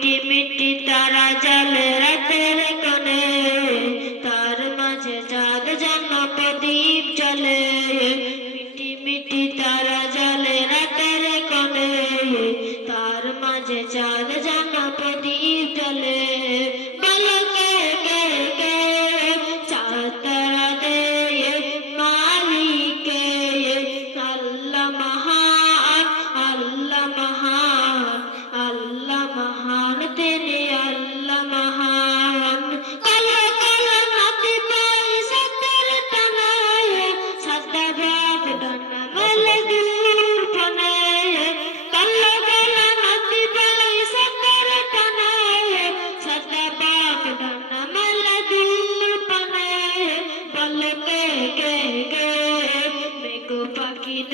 मिट्टी मिट्टी तारा जल रहते